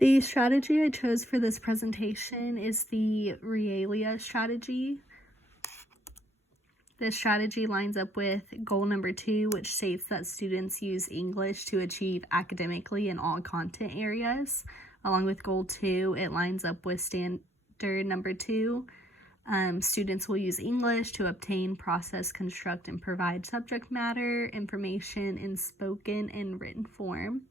The strategy I chose for this presentation is the Realia strategy. This strategy lines up with goal number 2, which states that students use English to achieve academically in all content areas. Along with goal 2, it lines up with standard number 2. Students will use English to obtain, process, construct, and provide subject matter information in spoken and written form.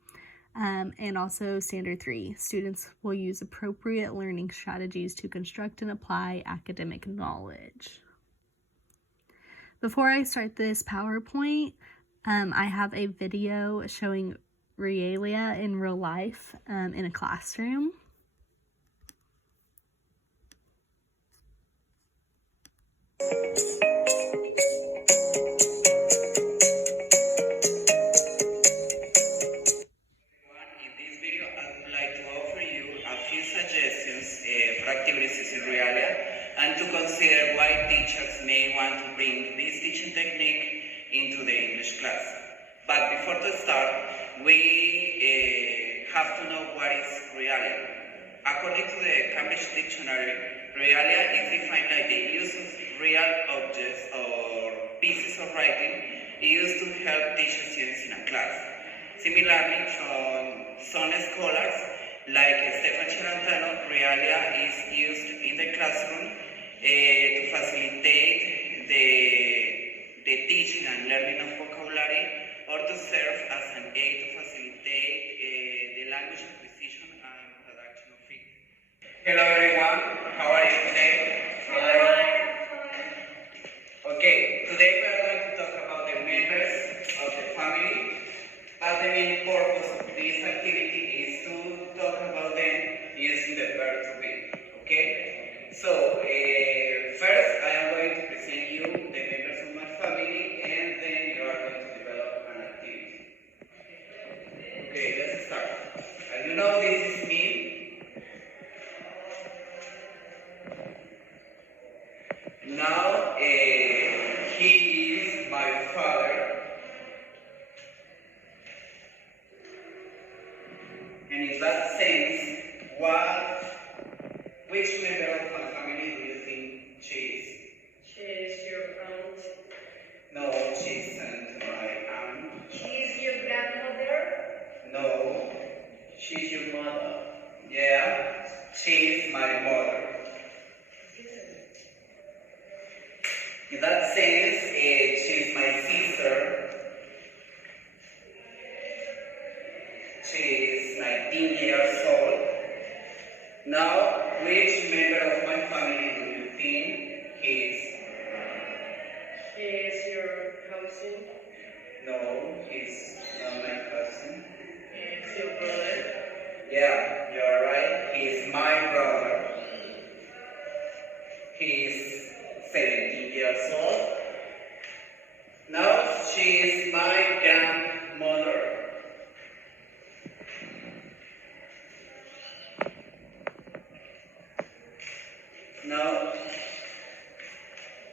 And also standard 3, students will use appropriate learning strategies to construct and apply academic knowledge. Before I start this PowerPoint, I have a video showing Realia in real life in a classroom. And to consider why teachers may want to bring this teaching technique into the English class. But before to start, we have to know what is Realia. According to the Cambridge Dictionary, Realia is defined like the use of real objects or pieces of writing used to help teach students in a class. Similarly, from some scholars, like Stefan Charantano, Realia is used in the classroom to facilitate the teaching and learning of vocabulary, or to serve as an aid to facilitate the language acquisition and production of it. Hello everyone, how are you today? Okay, today we are going to talk about the members of the family, as the main purpose of this activity is to talk about them using the verb to be. Okay? So, first I am going to present you the members of my family, and then you are going to develop an activity. Okay, let's start. As you know, this is me. Now, he is my father. And in that sense, which member of my family do you think she is? She is your aunt. No, she isn't my aunt. She is your grandmother. No, she's your mother. Yeah, she is my mother. In that sense, she's my sister. She is 19 years old. Now, which member of my family do you think he is? She is your cousin. No, he's not my cousin. It's your brother. Yeah, you're right. He's my brother. He's 17 years old. Now, she is my grandmother. Now,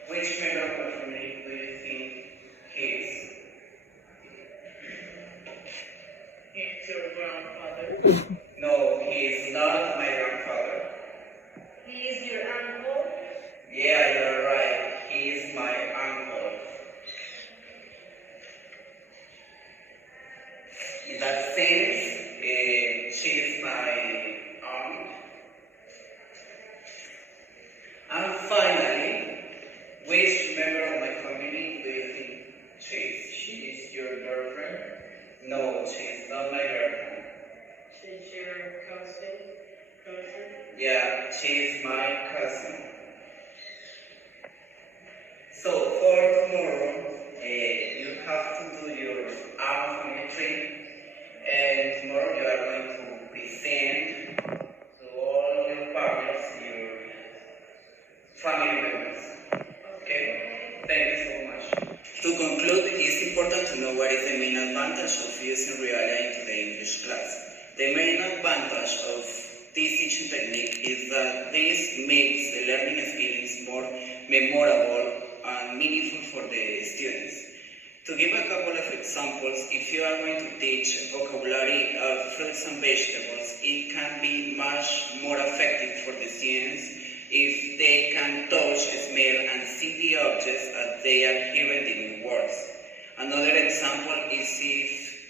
which member of my family do you think he is? It's your grandfather. No, he is not my grandfather. He is your uncle. Yeah, you're right. He is my uncle. In that sense, she is my aunt. And finally, which member of my family do you think she is? She is your girlfriend. No, she is not my girlfriend. She's your cousin. Yeah, she is my cousin. So for tomorrow, you have to do your own family tree, and tomorrow you are going to present to all your partners, your family members. Okay? Thank you so much. To conclude, it's important to know what is the main advantage of using Realia into the English class. The main advantage of this teaching technique is that this makes the learning experience more memorable and meaningful for the students. To give a couple of examples, if you are going to teach vocabulary of fruits and vegetables it can be much more effective for the students if they can touch, smell, and see the objects as they are hearing the new words. Another example is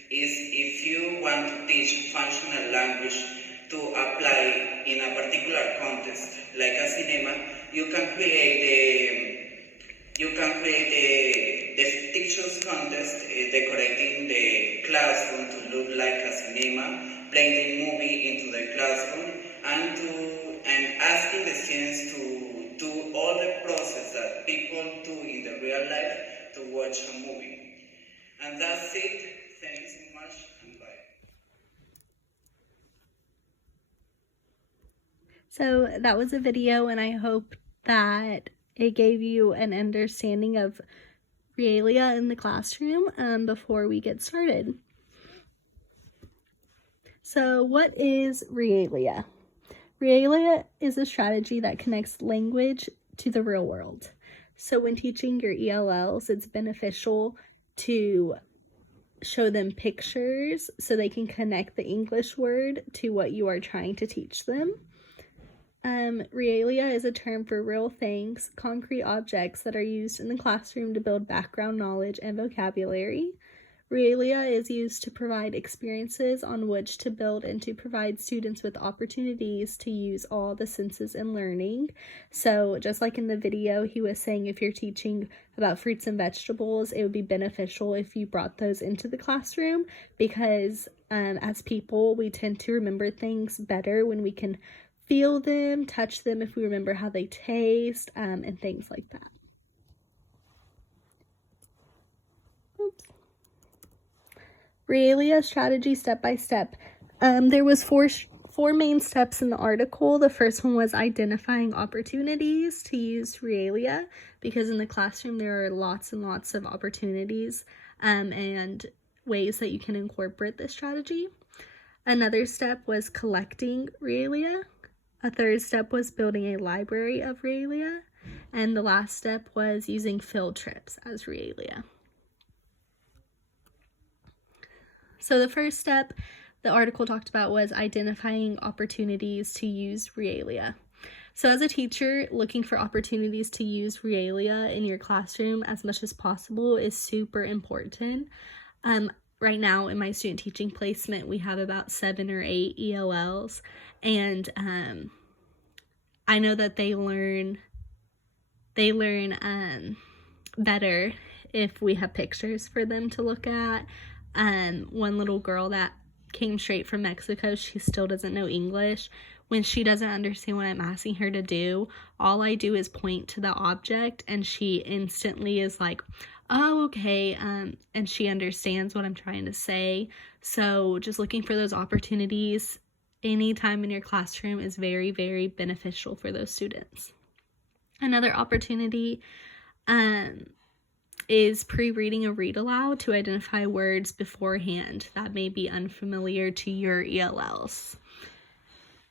if you want to teach functional language to apply in a particular context, like a cinema, you can create the fictitious contest, decorating the classroom to look like a cinema, playing the movie into the classroom, and asking the students to do all the process that people do in the real life to watch a movie. And that's it. Thank you so much, and bye. So that was a video, and I hope that it gave you an understanding of Realia in the classroom before we get started. So what is Realia? Realia is a strategy that connects language to the real world. So when teaching your ELLs, it's beneficial to show them pictures so they can connect the English word to what you are trying to teach them. Realia is a term for real things, concrete objects that are used in the classroom to build background knowledge and vocabulary. Realia is used to provide experiences on which to build and to provide students with opportunities to use all the senses in learning. So just like in the video, he was saying if you're teaching about fruits and vegetables, it would be beneficial if you brought those into the classroom because as people, we tend to remember things better when we can feel them, touch them if we remember how they taste, and things like that. Oops. Realia strategy step by step. There was four main steps in the article. The first one was identifying opportunities to use Realia because in the classroom there are lots and lots of opportunities and ways that you can incorporate this strategy. Another step was collecting Realia. A third step was building a library of Realia. And the last step was using field trips as Realia. So the first step the article talked about was identifying opportunities to use Realia. So as a teacher, looking for opportunities to use Realia in your classroom as much as possible is super important. Right now in my student teaching placement, we have about 7 or 8 ELLs, and I know that they learn better if we have pictures for them to look at. One little girl that came straight from Mexico, she still doesn't know English. When she doesn't understand what I'm asking her to do, all I do is point to the object and she instantly is like, oh, okay, and she understands what I'm trying to say. So just looking for those opportunities anytime in your classroom is very, very beneficial for those students. Another opportunity is pre-reading a read aloud to identify words beforehand that may be unfamiliar to your ELLs.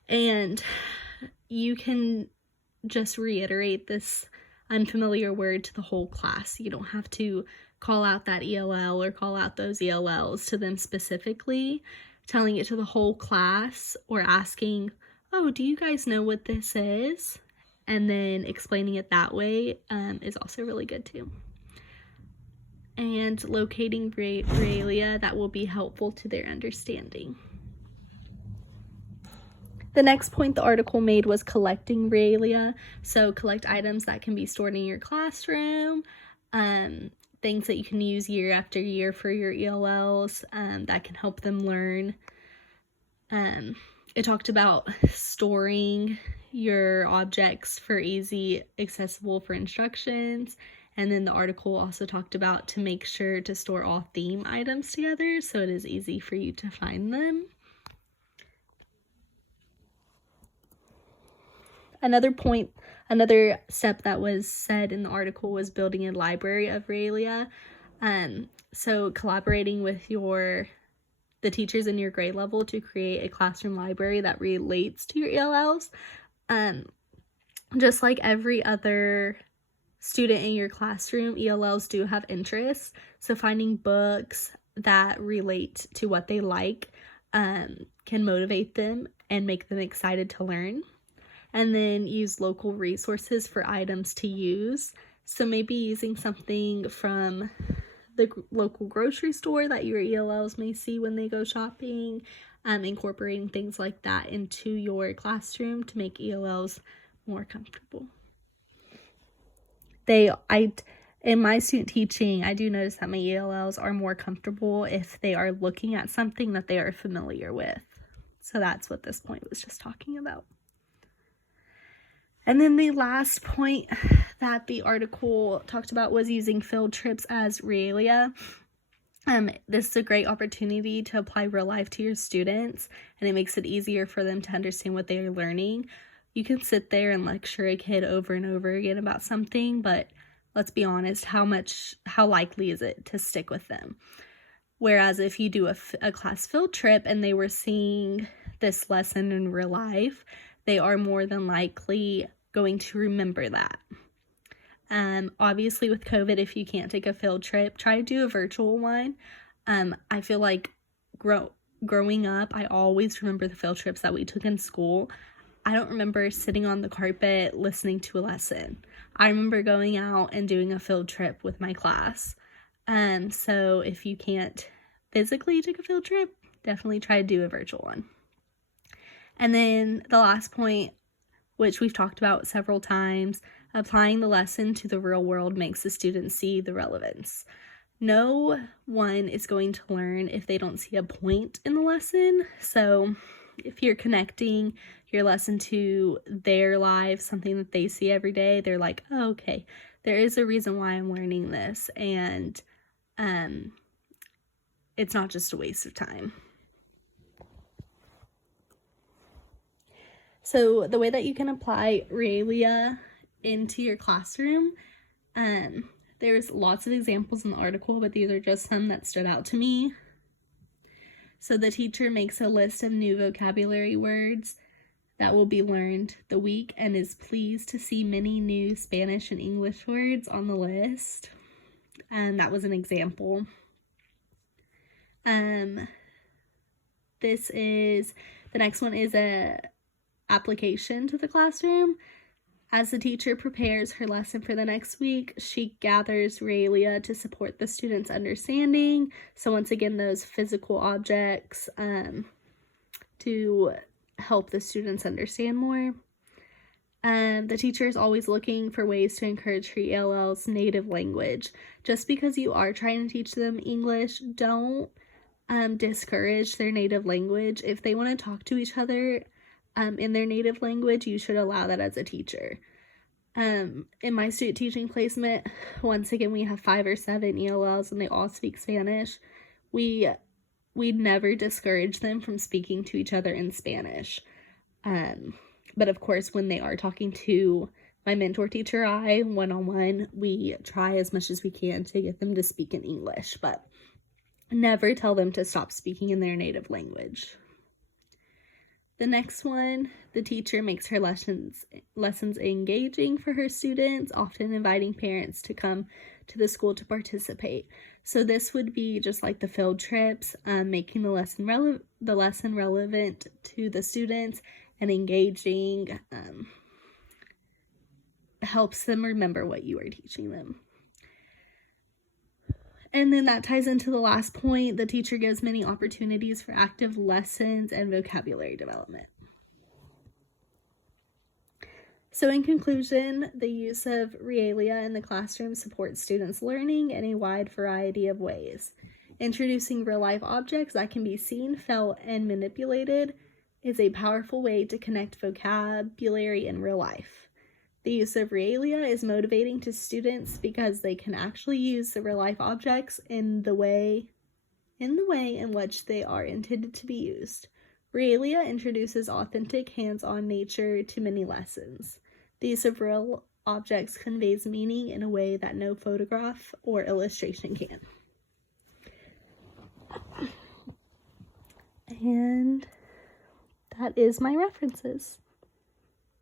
And you can just reiterate this unfamiliar word to the whole class. You don't have to call out that ELL or call out those ELLs to them specifically. Telling it to the whole class or asking, oh, do you guys know what this is? And then explaining it that way is also really good too. And locating Realia that will be helpful to their understanding. The next point the article made was collecting Realia. So collect items that can be stored in your classroom, things that you can use year after year for your ELLs that can help them learn. It talked about storing your objects for easy, accessible for instructions. And then the article also talked about to make sure to store all theme items together so it is easy for you to find them. Another step that was said in the article was building a library of Realia. So collaborating with the teachers in your grade level to create a classroom library that relates to your ELLs. Just like every other student in your classroom, ELLs do have interests. So finding books that relate to what they like can motivate them and make them excited to learn. And then use local resources for items to use. So maybe using something from the local grocery store that your ELLs may see when they go shopping, incorporating things like that into your classroom to make ELLs more comfortable. In my student teaching, I do notice that my ELLs are more comfortable if they are looking at something that they are familiar with. So that's what this point was just talking about. And then the last point that the article talked about was using field trips as Realia. This is a great opportunity to apply real life to your students, and it makes it easier for them to understand what they are learning. You can sit there and lecture a kid over and over again about something, but let's be honest, how likely is it to stick with them? Whereas if you do a class field trip and they were seeing this lesson in real life, they are more than likely going to remember that. Obviously with COVID, if you can't take a field trip, try to do a virtual one. I feel like growing up, I always remember the field trips that we took in school. I don't remember sitting on the carpet listening to a lesson. I remember going out and doing a field trip with my class. So if you can't physically take a field trip, definitely try to do a virtual one. And then the last point, which we've talked about several times, applying the lesson to the real world makes the students see the relevance. No one is going to learn if they don't see a point in the lesson. So if you're connecting your lesson to their lives, something that they see every day, they're like, oh, okay, there is a reason why I'm learning this, and it's not just a waste of time. So the way that you can apply Realia into your classroom, there's lots of examples in the article, but these are just some that stood out to me. So the teacher makes a list of new vocabulary words that will be learned the week and is pleased to see many new Spanish and English words on the list. And that was an example. The next one is a application to the classroom. As the teacher prepares her lesson for the next week, she gathers Realia to support the students' understanding. So once again, those physical objects to help the students understand more. The teacher is always looking for ways to encourage her ELL's native language. Just because you are trying to teach them English, don't discourage their native language. If they want to talk to each other in their native language, you should allow that as a teacher. In my student teaching placement, once again, we have 5 or 7 ELLs and they all speak Spanish. We never discourage them from speaking to each other in Spanish. But of course, when they are talking to my mentor teacher, one-on-one, we try as much as we can to get them to speak in English, but never tell them to stop speaking in their native language. The next one, the teacher makes her lessons engaging for her students, often inviting parents to come to the school to participate. So this would be just like the field trips, making the lesson relevant to the students and engaging, helps them remember what you are teaching them. And then that ties into the last point. The teacher gives many opportunities for active lessons and vocabulary development. So in conclusion, the use of Realia in the classroom supports students' learning in a wide variety of ways. Introducing real-life objects that can be seen, felt, and manipulated is a powerful way to connect vocabulary in real life. The use of Realia is motivating to students because they can actually use the real-life objects in the way in which they are intended to be used. Realia introduces authentic, hands-on nature to many lessons. The use of real objects conveys meaning in a way that no photograph or illustration can. And that is my references.